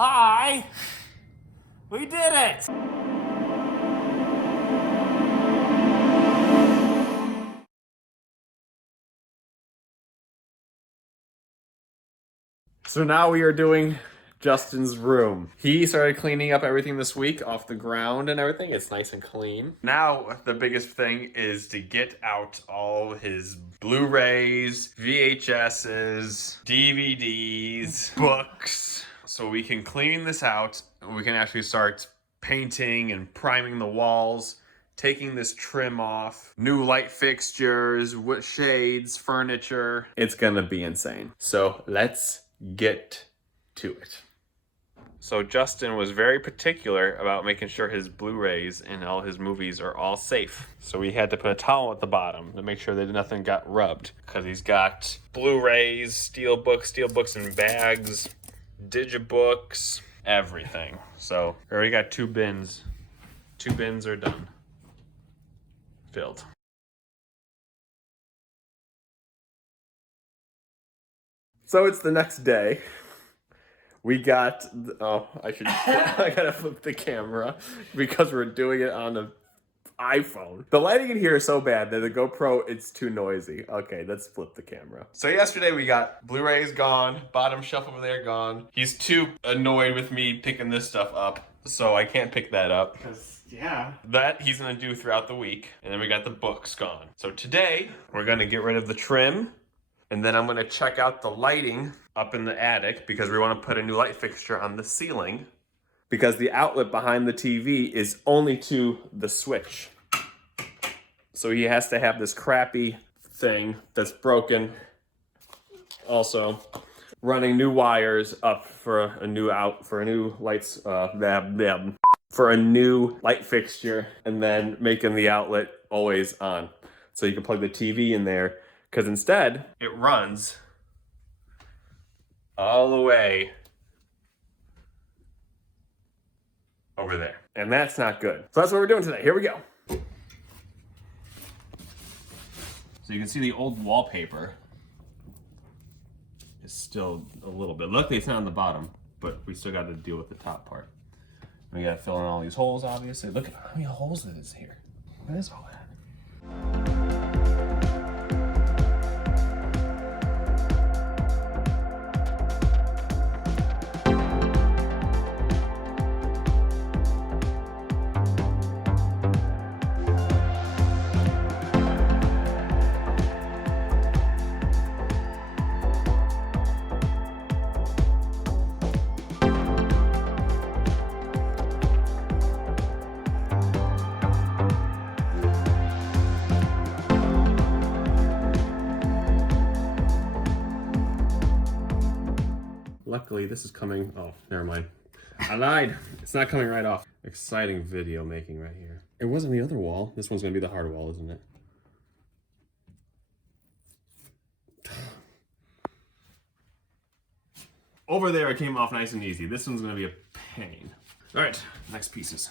Hi! We did it! So now we are doing Justin's room. He started cleaning up everything this week off the ground and everything. It's nice and clean. Now the biggest thing is to get out all his Blu-rays, VHSs, DVDs, books, so we can clean this out and we can actually start painting and priming the walls, taking this trim off, new light fixtures, shades, furniture. It's gonna be insane. So let's get to it. So Justin was very particular about making sure his Blu-rays and all his movies are all safe. So we had to put a towel at the bottom to make sure that nothing got rubbed. Because he's got Blu-rays, steel books in bags, digibooks, everything. So we already got 2 bins. 2 bins are done. Filled. So it's the next day. We got, I gotta flip the camera because we're doing it on the iPhone. The lighting in here is so bad that the GoPro, it's too noisy. Okay, let's flip the camera. So yesterday we got Blu-rays gone, bottom shelf over there gone. He's too annoyed with me picking this stuff up, so I can't pick that up. Yeah. That he's gonna do throughout the week. And then we got the books gone. So today, we're gonna get rid of the trim. And then I'm gonna check out the lighting up in the attic because we wanna put a new light fixture on the ceiling. Because the outlet behind the TV is only to the switch. So he has to have this crappy thing that's broken. Also, running new wires up for a new lights, for a new light fixture, and then making the outlet always on. So you can plug the TV in there, because instead, it runs all the way over there. And that's not good. So that's what we're doing today. Here we go. So you can see the old wallpaper is still a little bit. Luckily, it's not on the bottom, but we still got to deal with the top part. We got to fill in all these holes, obviously. Look at how many holes it is here. What is all that? Luckily, this is coming, oh, never mind. I lied. It's not coming right off. Exciting video making right here. It wasn't the other wall. This one's gonna be the hard wall, isn't it? Over there, it came off nice and easy. This one's gonna be a pain. All right, next pieces.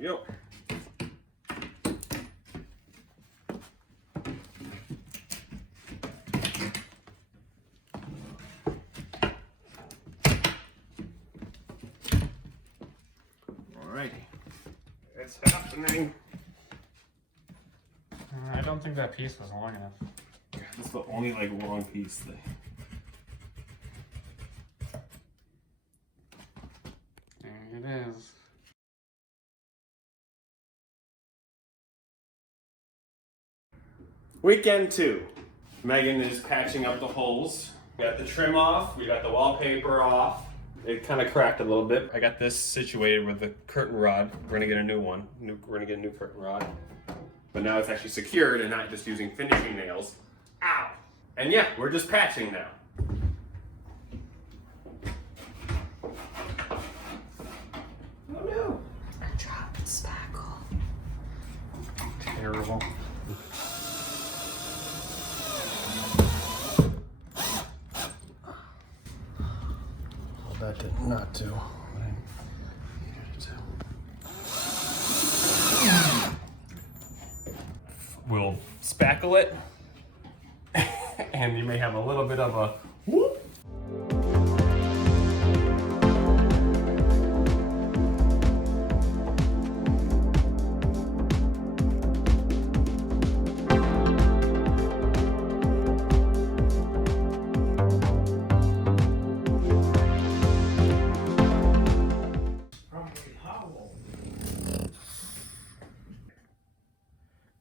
Yo. Alrighty. It's happening. I don't think that piece was long enough. This is the only long piece thing. There it is. Weekend 2. Megan is patching up the holes. We got the trim off, we got the wallpaper off. It kind of cracked a little bit. I got this situated with the curtain rod. We're gonna get a new one. We're gonna get a new curtain rod. But now it's actually secured and not just using finishing nails. Ow! And yeah, we're just patching now. Oh no! I dropped spackle. Terrible. That did not do. spackle it. And you may have a little bit of a whoop.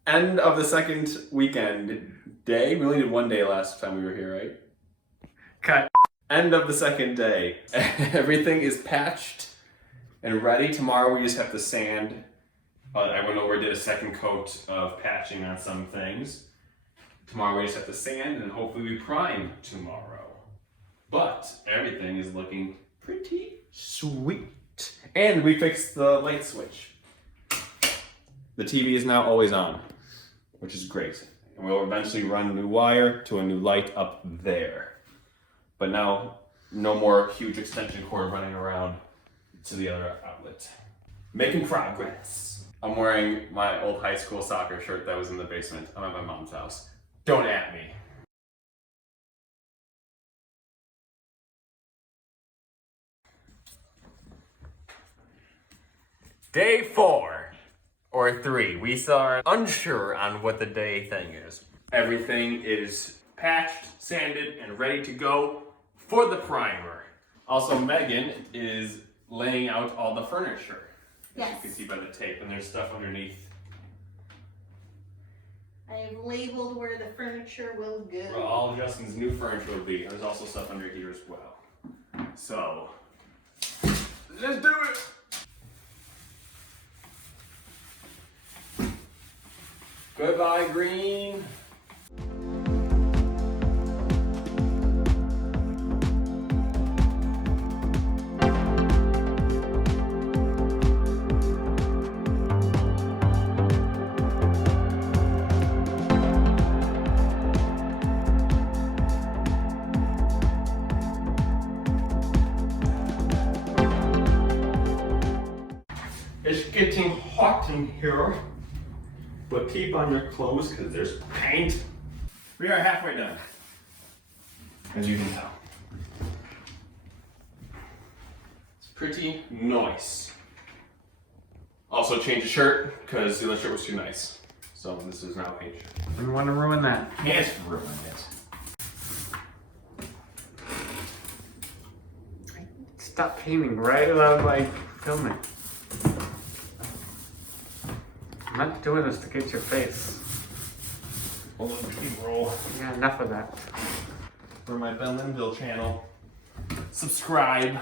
End of the second weekend day. We only did one day last time we were here, right? Cut. End of the second day. Everything is patched and ready. Tomorrow we just have to sand. I went over, did a second coat of patching on some things. Tomorrow we just have to sand and hopefully we prime tomorrow. But everything is looking pretty sweet. And we fixed the light switch. The TV is now always on, which is great. And we'll eventually run a new wire to a new light up there. But now, no more huge extension cord running around to the other outlet. Making progress. I'm wearing my old high school soccer shirt that was in the basement. I'm at my mom's house. Don't at me. Day 4. Or 3. We are unsure on what the day thing is. Everything is patched, sanded, and ready to go for the primer. Also, Megan is laying out all the furniture. Yes. As you can see by the tape, and there's stuff underneath. I have labeled where the furniture will go. Where all Justin's new furniture will be. There's also stuff under here as well. So, let's do it! Goodbye, green. It's getting hot in here. But keep on your clothes because there's paint. We are halfway done, as you can tell. It's pretty nice. Also change the shirt because the other shirt was too nice. So this is now a paint shirt. Didn't want to ruin that. Can't ruin it. Stop painting right as I was like filming. I'm not doing this to get your face. Hold on, B-roll. Yeah, enough of that. For my Ben Linville channel. Subscribe.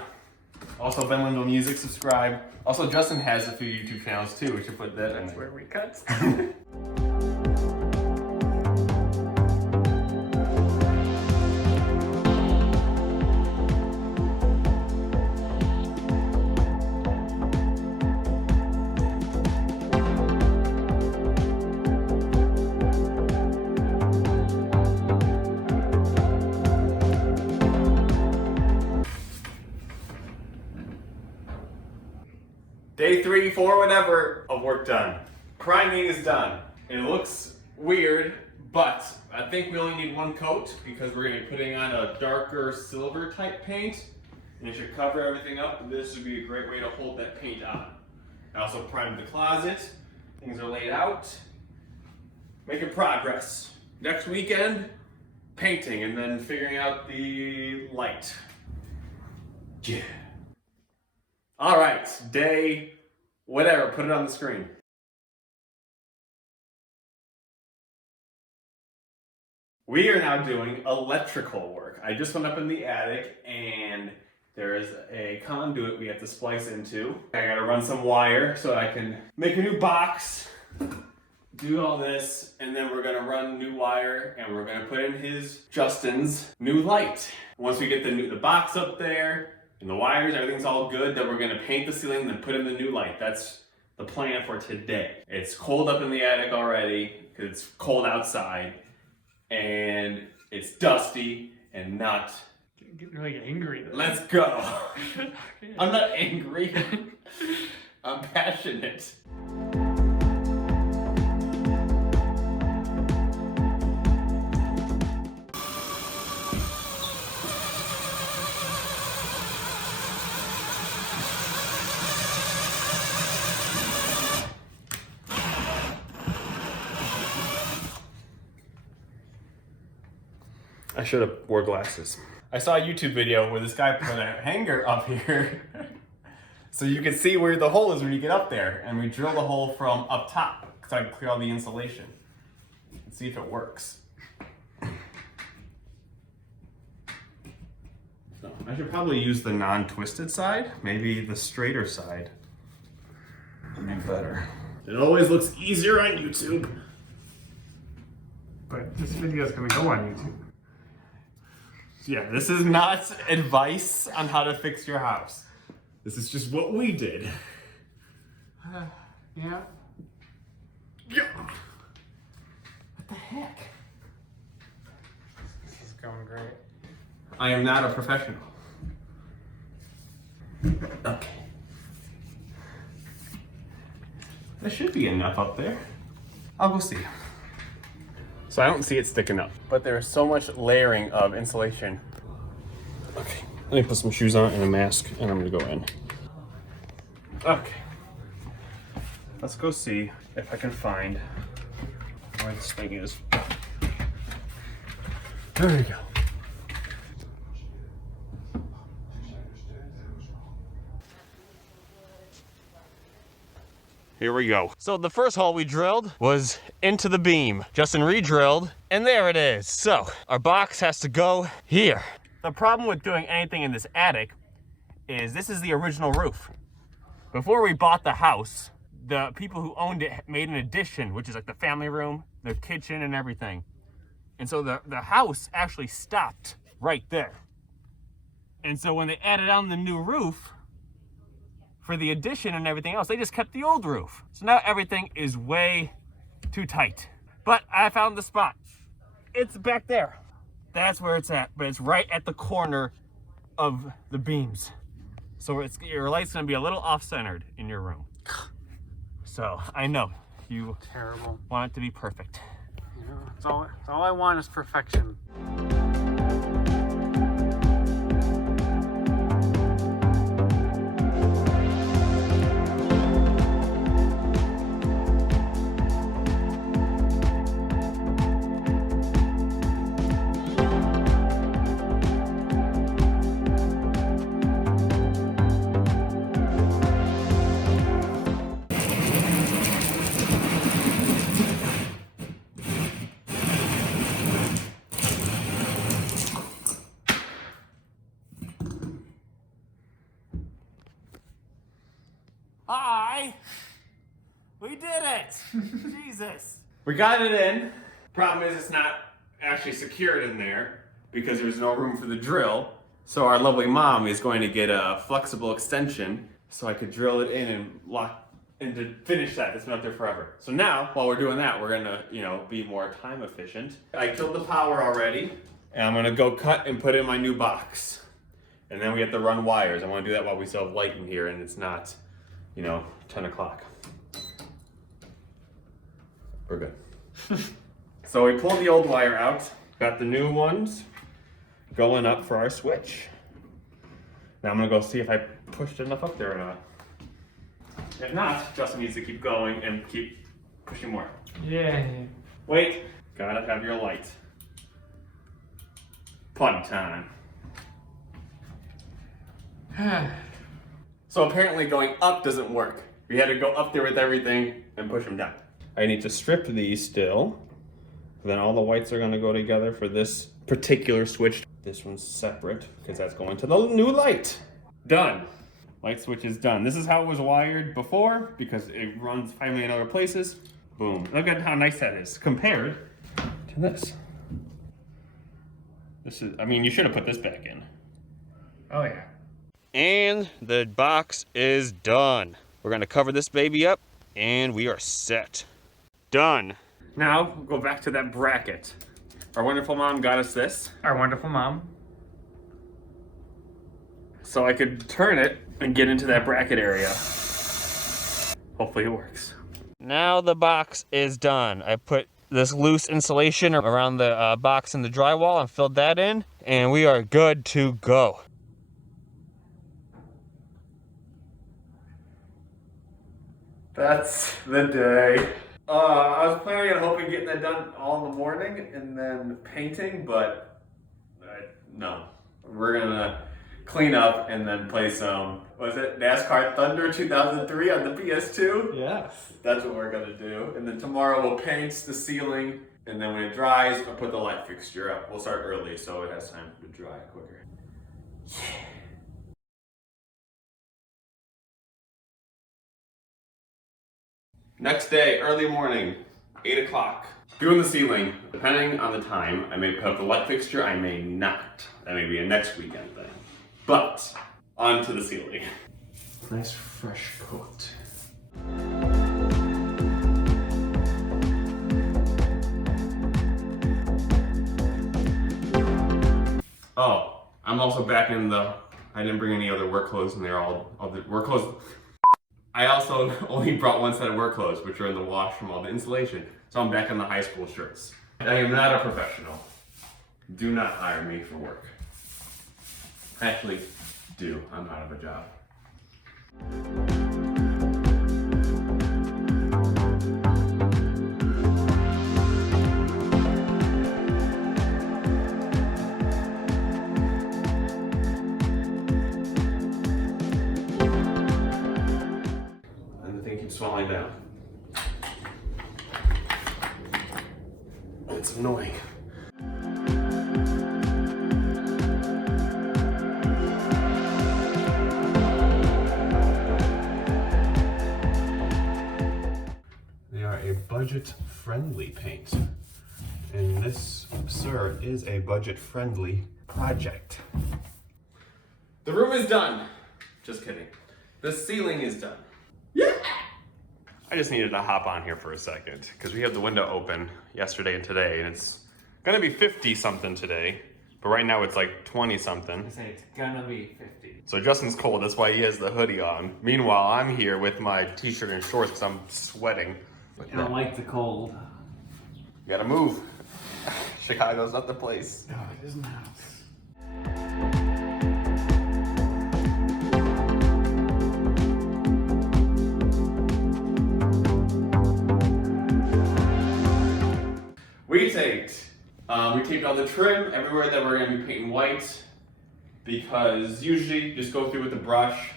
Also Ben Linville Music, subscribe. Also Justin has a few YouTube channels too. We should put that in That's there. where we cut. Day 3, 4, whatever of work done. Priming is done. It looks weird, but I think we only need one coat because we're gonna be putting on a darker silver type paint. And it should cover everything up. This would be a great way to hold that paint on. I also primed the closet. Things are laid out. Making progress. Next weekend, painting and then figuring out the light. Yeah. All right, day, whatever, put it on the screen. We are now doing electrical work. I just went up in the attic and there is a conduit we have to splice into. I gotta run some wire so I can make a new box, do all this, and then we're gonna run new wire and we're gonna put in Justin's new light. Once we get the box up there, and the wires, everything's all good, then we're gonna paint the ceiling and then put in the new light. That's the plan for today. It's cold up in the attic already, because it's cold outside, and it's dusty and not. I'm getting really angry though. Let's go. I'm not angry. I'm passionate. I should have wore glasses. I saw a YouTube video where this guy put a hanger up here so you can see where the hole is when you get up there. And we drill the hole from up top so I can clear all the insulation and see if it works. So I should probably use the non-twisted side, maybe the straighter side would be better. It always looks easier on YouTube. But this video is gonna go on YouTube. Yeah, this is not advice on how to fix your house. This is just what we did. Yeah. Yeah. What the heck? This is going great. I am not a professional. Okay. There should be enough up there. I'll go see. So I don't see it sticking up, but there's so much layering of insulation. Okay, let me put some shoes on and a mask, and I'm gonna go in. Okay. Let's go see if I can find where this thing is. There we go. Here we go. So the first hole we drilled was into the beam. Justin re-drilled, and there it is. So our box has to go here. The problem with doing anything in this attic is this is the original roof. Before we bought the house, the people who owned it made an addition, which is like the family room, the kitchen and everything. And so the house actually stopped right there. And so when they added on the new roof, for the addition and everything else, they just kept the old roof. So now everything is way too tight. But I found the spot. It's back there. That's where it's at, but it's right at the corner of the beams. So your light's gonna be a little off-centered in your room. So I know you Terrible. want it to be perfect. You know, it's all I want is perfection. Hi! We did it! Jesus! We got it in. Problem is it's not actually secured in there because there's no room for the drill. So our lovely mom is going to get a flexible extension so I could drill it in and lock and to finish that. It's been up there forever. So now, while we're doing that, we're gonna, be more time efficient. I killed the power already, and I'm gonna go cut and put in my new box. And then we have to run wires. I wanna do that while we still have light in here and it's not 10 o'clock. We're good. So we pulled the old wire out, got the new ones going up for our switch. Now I'm gonna go see if I pushed enough up there or not. If not, Justin needs to keep going and keep pushing more. Yeah. Wait, gotta have your light. Potty time. So apparently going up doesn't work. We had to go up there with everything and push them down. I need to strip these still. Then all the whites are gonna go together for this particular switch. This one's separate because that's going to the new light. Done. Light switch is done. This is how it was wired before because it runs finally in other places. Boom. Look at how nice that is compared to this. You should have put this back in. Oh yeah. And the box is done. We're gonna cover this baby up and we are set. Done. Now we'll go back to that bracket. Our wonderful mom got us this. Our wonderful mom. So I could turn it and get into that bracket area. Hopefully it works. Now the box is done. I put this loose insulation around the box and the drywall and filled that in, and we are good to go. That's the day. I was planning on hoping getting that done all in the morning and then painting, but No. We're gonna clean up and then play some, was it NASCAR Thunder 2003 on the PS2? Yes. That's what we're gonna do. And then tomorrow we'll paint the ceiling, and then when it dries, we'll put the light fixture up. We'll start early so it has time to dry quicker. Next day, early morning, 8 o'clock. Doing the ceiling. Depending on the time, I may put up the light fixture, I may not. That may be a next weekend thing. But, onto the ceiling. Nice fresh coat. Oh, I'm also back in the, I didn't bring any other work clothes, and they're all the work clothes. I also only brought one set of work clothes, which are in the wash from all the insulation. So I'm back in the high school shirts. I am not a professional. Do not hire me for work. Actually, do. I'm out of a job. And the thing keeps falling down. It's annoying. They are a budget-friendly paint. And this, sir, is a budget-friendly project. The room is done. Just kidding. The ceiling is done. Yeah! I just needed to hop on here for a second because we have the window open yesterday and today, and it's gonna be 50 something today, but right now it's like 20 something. I say it's gonna be 50. So Justin's cold, that's why he has the hoodie on. Meanwhile, I'm here with my t-shirt and shorts because I'm sweating. I don't like the cold. You gotta move. Chicago's not the place. No, it isn't the house. We taped all the trim everywhere that we're gonna be painting white because usually you just go through with the brush,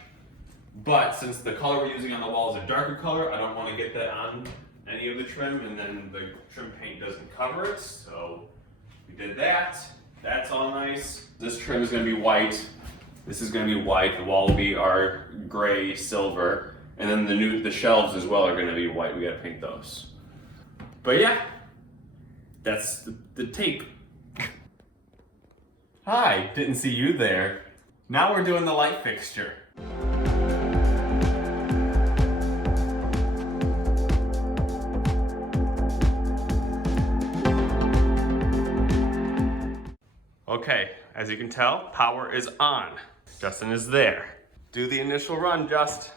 but since the color we're using on the wall is a darker color, I don't want to get that on any of the trim and then the trim paint doesn't cover it, so we did that. That's all nice. This trim is gonna be white. This is gonna be white. The wall will be our gray silver, and then the shelves as well are gonna be white. We gotta paint those. But yeah. That's the tape. Hi, didn't see you there. Now we're doing the light fixture. Okay, as you can tell, power is on. Justin is there. Do the initial run, Just.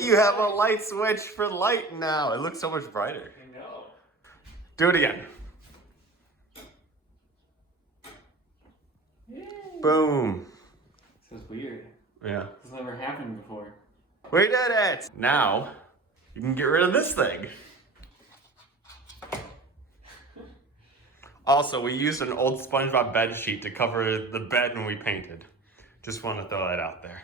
You have a light switch for light now. It looks so much brighter. I know. Do it again. Yay. Boom. This is weird. Yeah. This never happened before. We did it! Now, you can get rid of this thing. Also, we used an old SpongeBob bed sheet to cover the bed when we painted. Just want to throw that out there.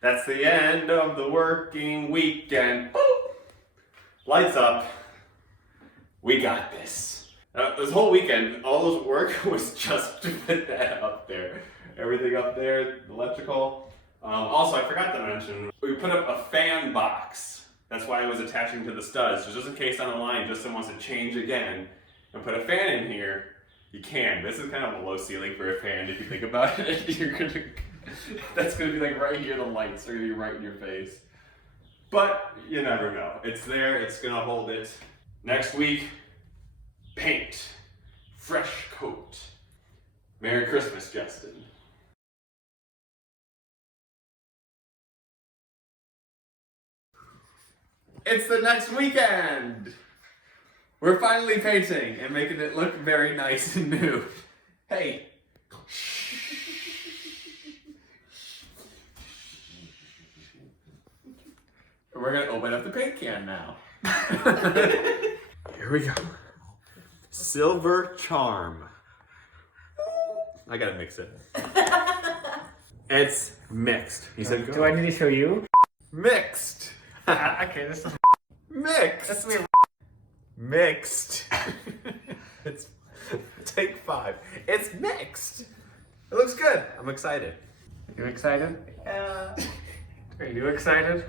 That's the end of the working weekend. Boop. Lights up. We got this. This whole weekend, all those work was just to put that up there. Everything up there, the electrical. Also, I forgot to mention, we put up a fan box. That's why it was attaching to the studs. So just in case on the line, Justin wants to change again and put a fan in here, you can. This is kind of a low ceiling for a fan if you think about it. You're gonna... That's gonna be like right here, the lights are gonna be right in your face. But you never know. It's there, it's gonna hold it. Next week, paint. Fresh coat. Merry Christmas, Justin. It's the next weekend! We're finally painting and making it look very nice and new. Hey. We're gonna open up the paint can now. Here Here we go. Silver charm. I gotta mix it. It's mixed. He said, Do I need to show you? mixed. Okay, this is Mixed. that's weird. Mixed. It's take 5. It's mixed. It looks good. I'm excited. You excited? Yeah. Are you excited?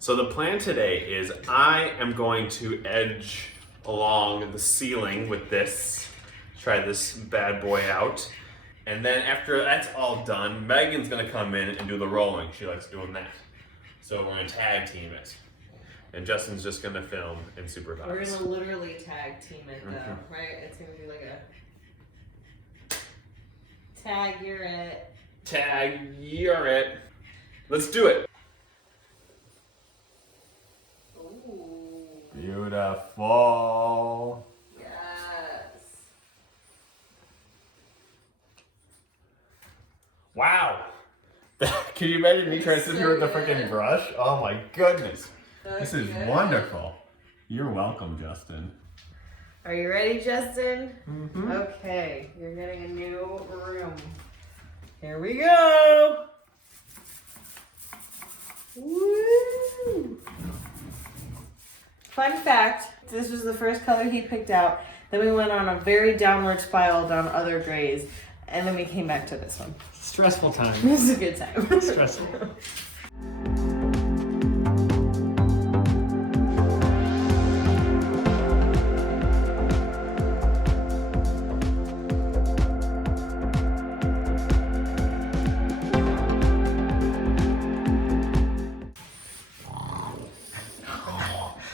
So the plan today is I am going to edge along the ceiling with this, try this bad boy out. And then after that's all done, Megan's gonna come in and do the rolling. She likes doing that. So we're gonna tag team it. And Justin's just gonna film and supervise. We're gonna literally tag team it though, Mhm. right? It's gonna be like a tag, you're it. Tag, you're it. Let's do it. Ooh, Beautiful. yes. Wow. Can you imagine me trying to sit here with the freaking brush? Oh my goodness. This is Okay. wonderful. You're welcome, Justin. Are you ready, Justin? Mm-hmm. Okay, you're getting a new room. Here we go. Woo! Fun fact, this was the first color he picked out. Then we went on a very downward spiral down other grays. And then we came back to this one. Stressful time. This is a good time. Stressful.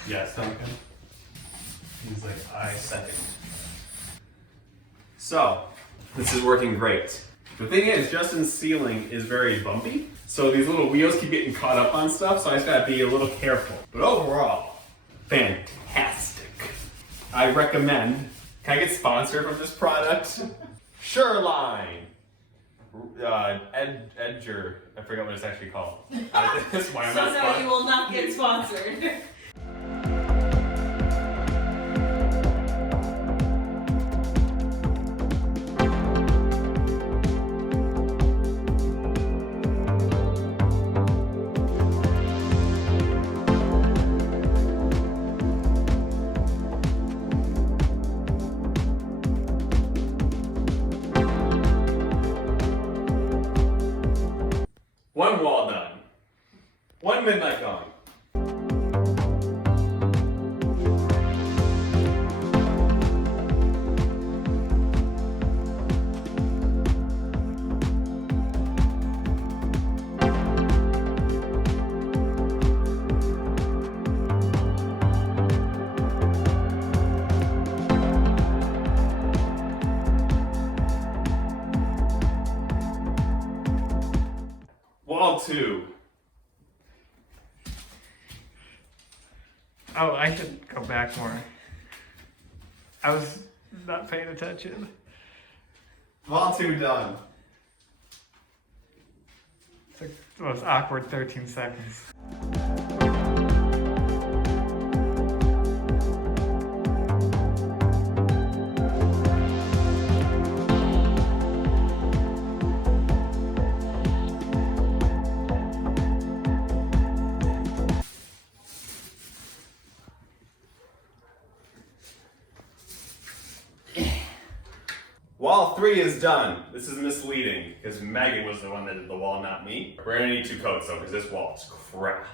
Yes, Duncan. He's like, I second. So, this is working great. The thing is, Justin's ceiling is very bumpy, so these little wheels keep getting caught up on stuff, so I just gotta be a little careful. But overall, fantastic. I recommend. Can I get sponsored from this product? Shoreline. Edger. I forgot what it's actually called. This is why I'm So not no, sponsored. you will not get sponsored. One wall done. One midnight gone. Wall 2. Oh, I should go back more. I was not paying attention. Wall 2 done. It's like the most awkward 13 seconds. Wall 3 is done. This is misleading because Megan was the one that did the wall, not me. We're gonna need 2 coats though because this wall is crap.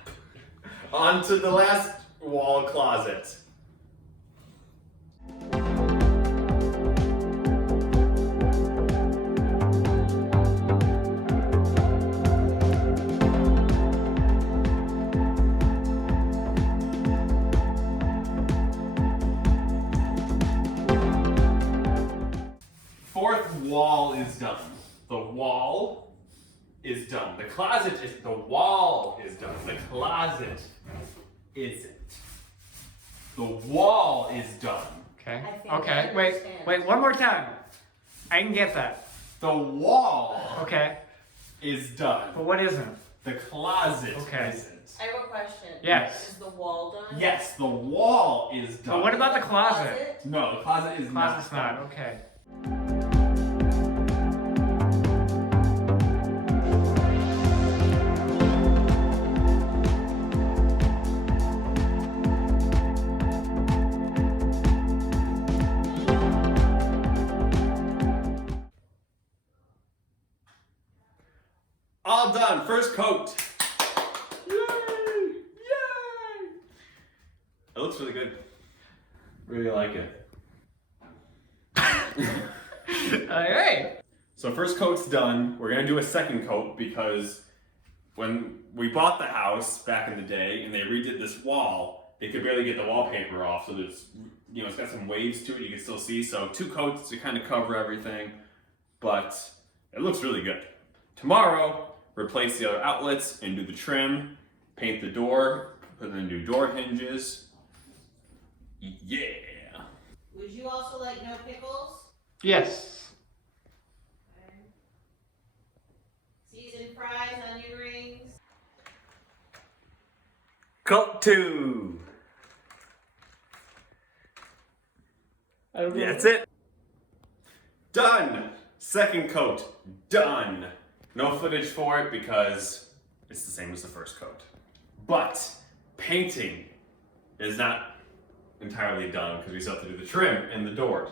On to the last wall closet. Fourth wall is done. The wall is done. The closet is, the wall is done. The closet isn't. The wall is done. Okay. I think I Okay. Wait. understand. Wait. One more time. I can get that. The wall Okay. is done. But what isn't? The closet Okay. isn't. I have a question. Yes. Is the wall done? Yes, the wall is done. But what about the closet? No, the closet is Closet's not. not. Okay. All done. First coat. Yay! Yay! It looks really good. Really like it. All right. So first coat's done. We're gonna do a second coat because when we bought the house back in the day and they redid this wall, they could barely get the wallpaper off. So there's, it's got some waves to it. You can still see. So 2 coats to kind of cover everything, but it looks really good. Tomorrow, replace the other outlets and do the trim, paint the door, put in the new door hinges. Yeah. Would you also like no pickles? Yes. Okay. Seasoned fries, onion rings. Coat 2. I don't know. That's it. Done. Second coat. Done. No footage for it because it's the same as the first coat. But painting is not entirely done because we still have to do the trim and the doors.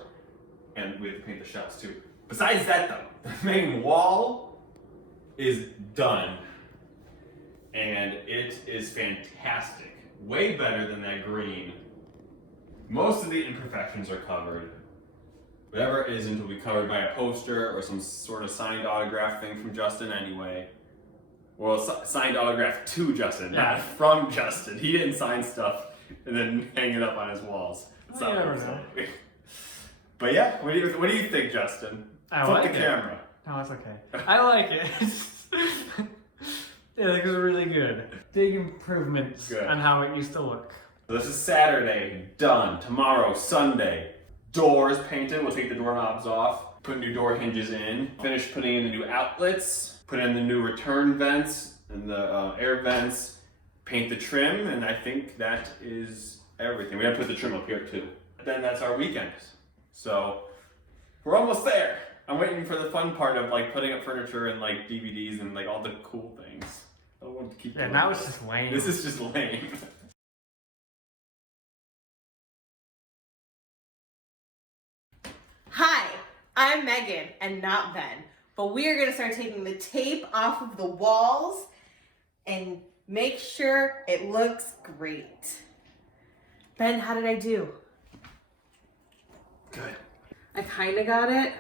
And we have to paint the shelves too. Besides that though, the main wall is done. And it is fantastic. Way better than that green. Most of the imperfections are covered. Whatever isn't will be covered by a poster or some sort of signed autograph thing from Justin anyway. Well, signed autograph to Justin, not from Justin. He didn't sign stuff and then hang it up on his walls. That's not what I'm saying. But yeah, what do you think, Justin? I Flip like the it. camera. No, it's okay. I like it. Yeah, I think it's really good. Big improvements Good. on how it used to look. So this is Saturday, done. Tomorrow, Sunday, doors painted. We'll take the doorknobs off, put new door hinges in, finish putting in the new outlets, put in the new return vents and the air vents, paint the trim, and I think that is everything. We have to put the trim up here too. Then that's our weekend. So we're almost there. I'm waiting for the fun part of like putting up furniture and like DVDs and like all the cool things. I don't want to keep doing now this. it's just lame. This is just lame. Hi, I'm Megan and not Ben, but we are going to start taking the tape off of the walls and make sure it looks great. Ben, how did I do? Good. I kind of got it.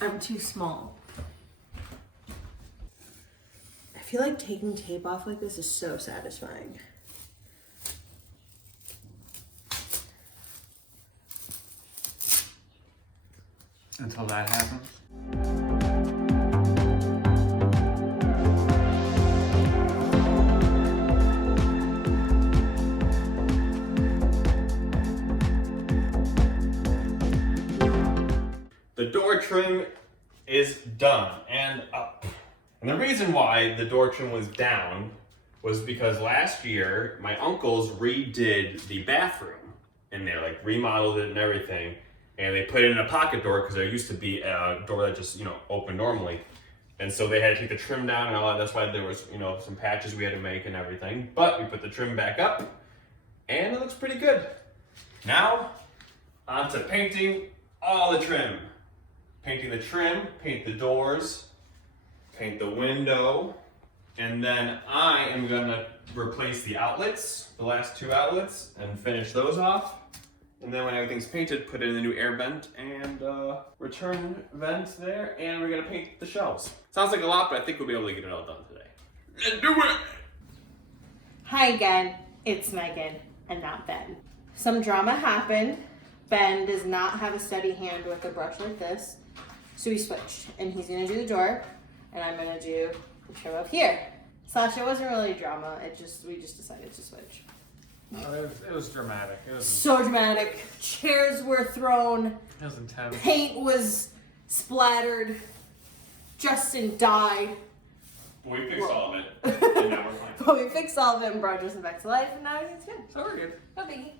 I'm too small. I feel like taking tape off like this is so satisfying. Until that happens. The door trim is done and up. And the reason why the door trim was down was because last year my uncles redid the bathroom in there, like remodeled it and everything. And they put in a pocket door because there used to be a door that just, opened normally. And so they had to take the trim down and all that. That's why there was, some patches we had to make and everything. But we put the trim back up and it looks pretty good. Now, on to painting all the trim. Painting the trim, paint the doors, paint the window, and then I am gonna replace the outlets, the last 2 outlets, and finish those off. And then when everything's painted, put in the new air vent and return vent there, and we're gonna paint the shelves. Sounds like a lot, but I think we'll be able to get it all done today. Let's do it! Hi again, it's Megan and not Ben. Some drama happened. Ben does not have a steady hand with a brush like this, so we switched. And he's gonna do the door, and I'm gonna do the trim up here. Sasha, it wasn't really drama, we just decided to switch. Oh, it was dramatic. It was So dramatic. Chairs were thrown, intense. paint was splattered, Justin died. We fixed all of it, and now we're fine. But we fixed all of it and brought Justin back to life, and now everything's good. So we're good. No biggie.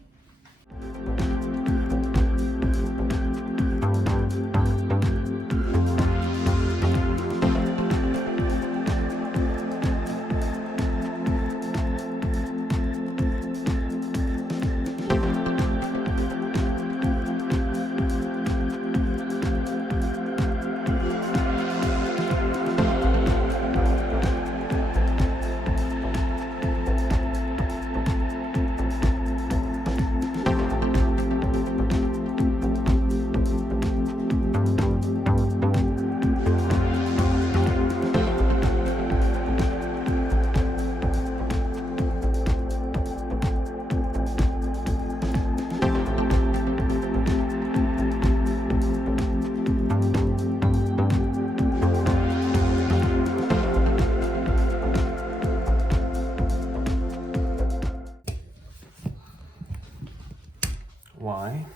Why?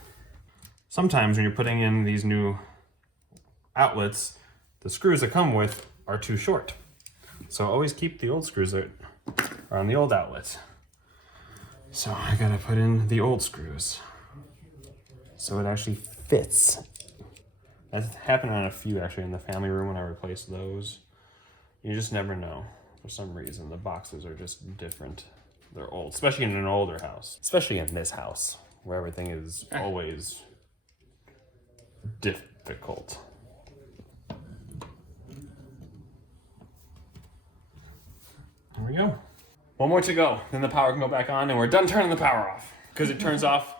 Sometimes when you're putting in these new outlets, the screws that come with are too short. So always keep the old screws that are on the old outlets. So I gotta put in the old screws so it actually fits. That's happened on a few actually in the family room when I replaced those. You just never know. For some reason, the boxes are just different. They're old, especially in an older house. Especially in this house, where everything is always difficult. There we go. One more to go, then the power can go back on and we're done turning the power off. Because it turns off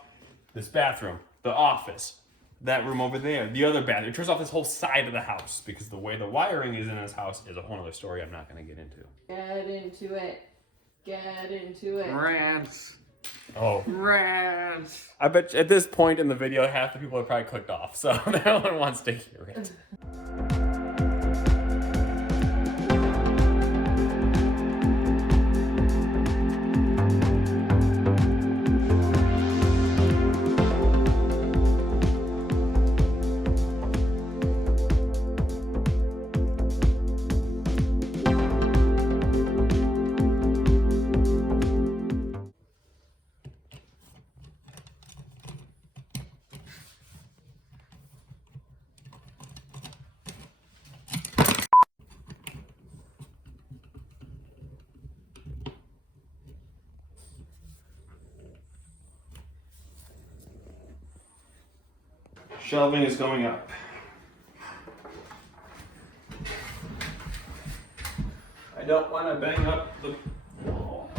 this bathroom, the office, that room over there, the other bathroom. It turns off this whole side of the house because the way the wiring is in this house is a whole other story I'm not going to get into. Get into it. Get into it. Rants. Oh. Rats. I bet at this point in the video, half the people have probably clicked off, so no one wants to hear it. Shelving is going up. I don't want to bang up the walls.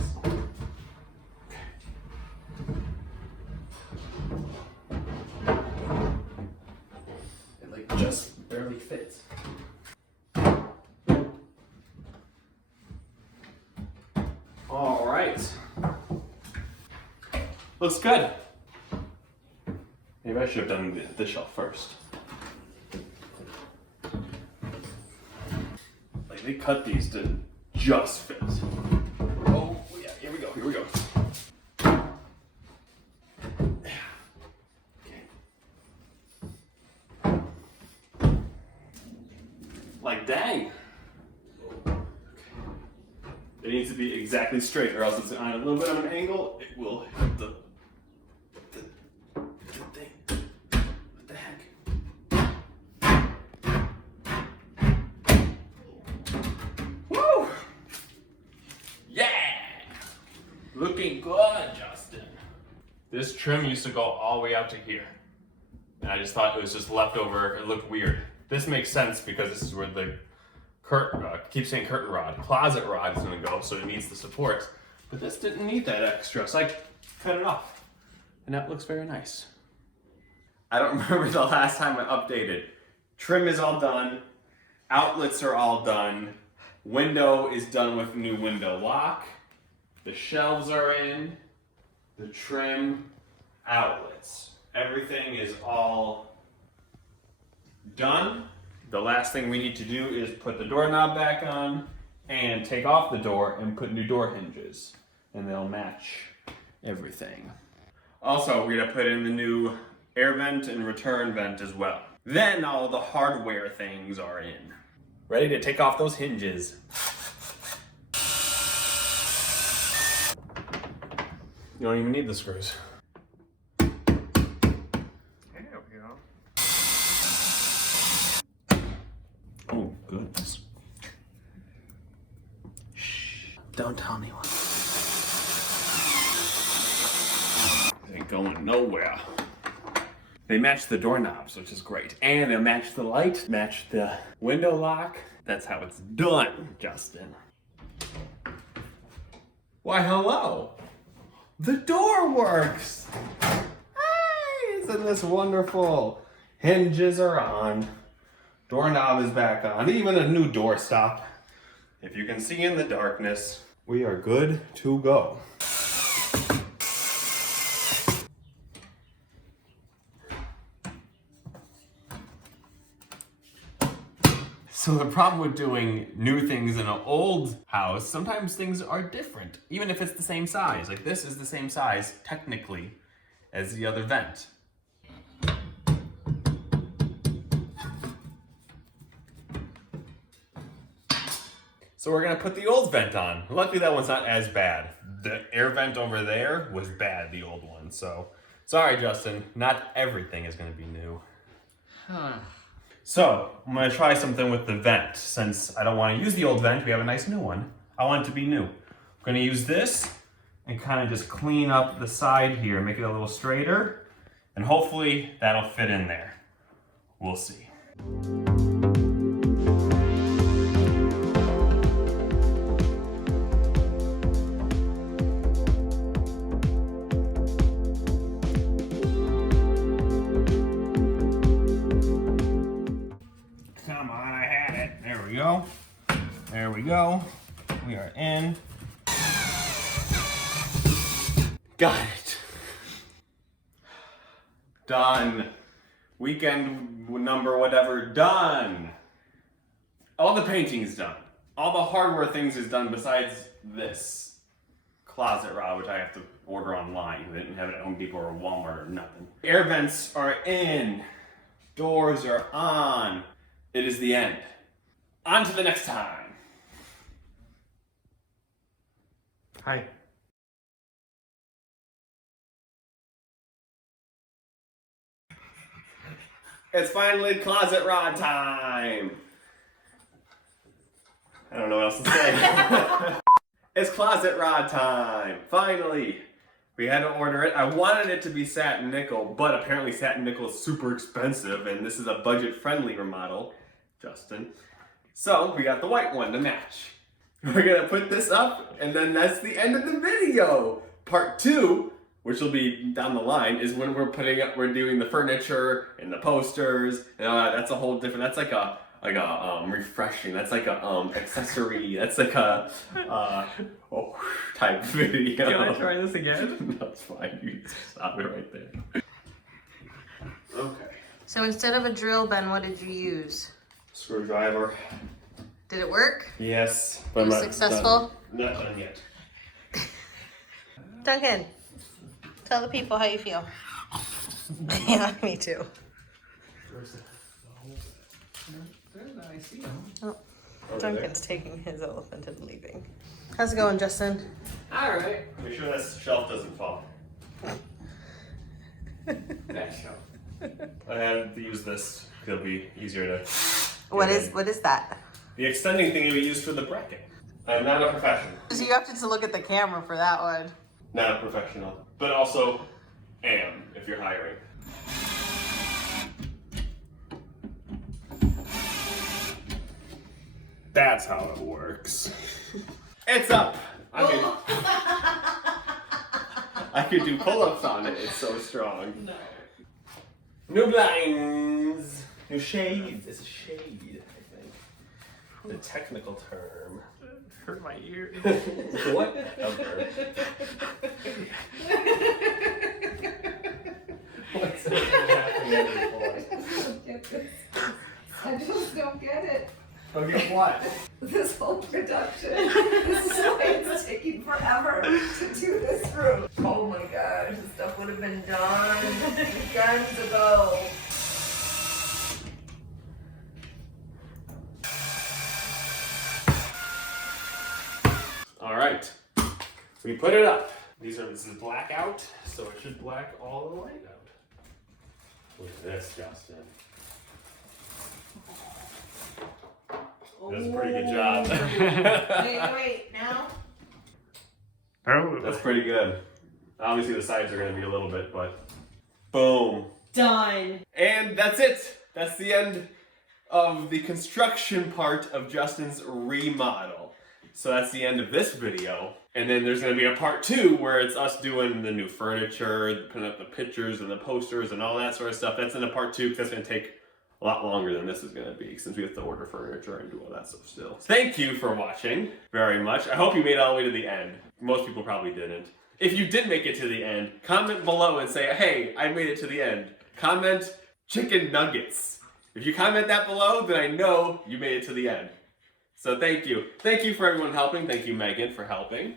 It like just barely fits. All right. Looks good. Maybe I should have done this shelf first. Like they cut these to just fit. Oh yeah, here we go, here we go. Okay. Like dang. It needs to be exactly straight or else it's on a little bit of an angle, it will hit the thing. What the heck? Woo! Yeah! Looking good, Justin. This trim used to go all the way out to here. And I just thought it was just leftover, it looked weird. This makes sense because this is where the curtain rod, closet rod is gonna go, so it needs the support. But this didn't need that extra, so I cut it off. And that looks very nice. I don't remember the last time I updated. Trim is all done. Outlets are all done. Window is done with new window lock. The shelves are in. The trim, outlets. Everything is all done. The last thing we need to do is put the doorknob back on and take off the door and put new door hinges. And they'll match everything. Also, we're gonna put in the new air vent and return vent as well. Then all the hardware things are in. Ready to take off those hinges. You don't even need the screws. There we go. Oh, goodness. Shh. Don't tell anyone. They ain't going nowhere. They match the doorknobs, which is great. And they match the light, match the window lock. That's how it's done, Justin. Why, hello. The door works. Hey, isn't this wonderful? Hinges are on. Doorknob is back on. Even a new doorstop. If you can see in the darkness, we are good to go. So the problem with doing new things in an old house, sometimes things are different, even if it's the same size. Like this is the same size, technically, as the other vent. So we're gonna put the old vent on. Luckily that one's not as bad. The air vent over there was bad, the old one. So, sorry Justin, not everything is gonna be new. So, I'm gonna try something with the vent. Since I don't wanna use the old vent, we have a nice new one. I want it to be new. I'm gonna use this and kind of just clean up the side here, make it a little straighter, and hopefully that'll fit in there. We'll see. Come on, I had it. There we go. There we go. We are in. Got it. Done. Weekend number whatever, done. All the painting's done. All the hardware things is done besides this closet rod, which I have to order online. They didn't have it at Home Depot or Walmart or nothing. Air vents are in. Doors are on. It is the end. On to the next time. Hi. It's finally closet rod time. I don't know what else to say. It's closet rod time. Finally. We had to order it. I wanted it to be satin nickel, but apparently satin nickel is super expensive, and this is a budget-friendly remodel, Justin. So we got the white one to match. We're gonna put this up, and then that's the end of the video. Part 2, which will be down the line, is when we're doing the furniture and the posters, and that's a whole different. That's like a refreshing. That's like a accessory. That's like a type video. Can I try this again? No, it's fine. You stop it right there. Okay. So instead of a drill, Ben, what did you use? Screwdriver. Did it work? Yes, but Was I'm it not successful? Done. Not done yet. Duncan, tell the people how you feel. Yeah, me too. Oh, Duncan's taking his elephant and leaving. How's it going, Justin? All right. Make sure that shelf doesn't fall. That shelf. I had to use this. It'll be easier to. What is that? The extending thing we use for the bracket. I'm not a professional. So you have to look at the camera for that one. Not a professional, but also am if you're hiring. That's how it works. It's up. I could do pull-ups on it. It's so strong. No. New blinds. New shades. It's a shade, I think. The technical term. Hurt my ear. Whatever. What's happening at your point? I just don't get it. Okay, what? This whole production. This is why it's taking forever to do this room. Oh my gosh, this stuff would have been done weekends ago. All right. We put it up. This is blackout, so it should black all the light out. Look at this, Justin. That's a pretty good job. Wait, now? Oh, That's pretty good. Obviously the sides are going to be a little bit, but boom. Done. And that's it. That's the end of the construction part of Justin's remodel. So that's the end of this video. And then there's going to be a part 2 where it's us doing the new furniture, putting up the pictures and the posters and all that sort of stuff. That's in a part 2 because that's going to take a lot longer than this is going to be since we have to order furniture and do all that stuff still. Thank you for watching very much. I hope you made it all the way to the end. Most people probably didn't. If you did make it to the end, comment below and say, hey, I made it to the end. Comment chicken nuggets. If you comment that below, then I know you made it to the end. So thank you. Thank you for everyone helping. Thank you, Megan, for helping.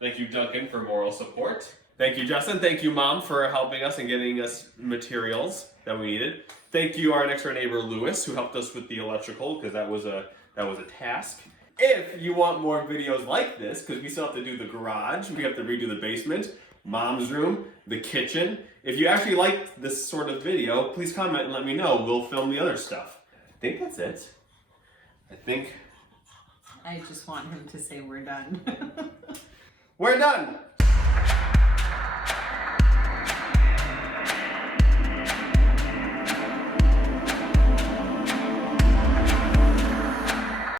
Thank you, Duncan, for moral support. Thank you, Justin. Thank you, Mom, for helping us and getting us materials that we needed. Thank you, our next door neighbor, Lewis, who helped us with the electrical, because that was a task. If you want more videos like this, because we still have to do the garage, we have to redo the basement, Mom's room, the kitchen. If you actually liked this sort of video, please comment and let me know. We'll film the other stuff. I think that's it. I just want him to say we're done. We're done!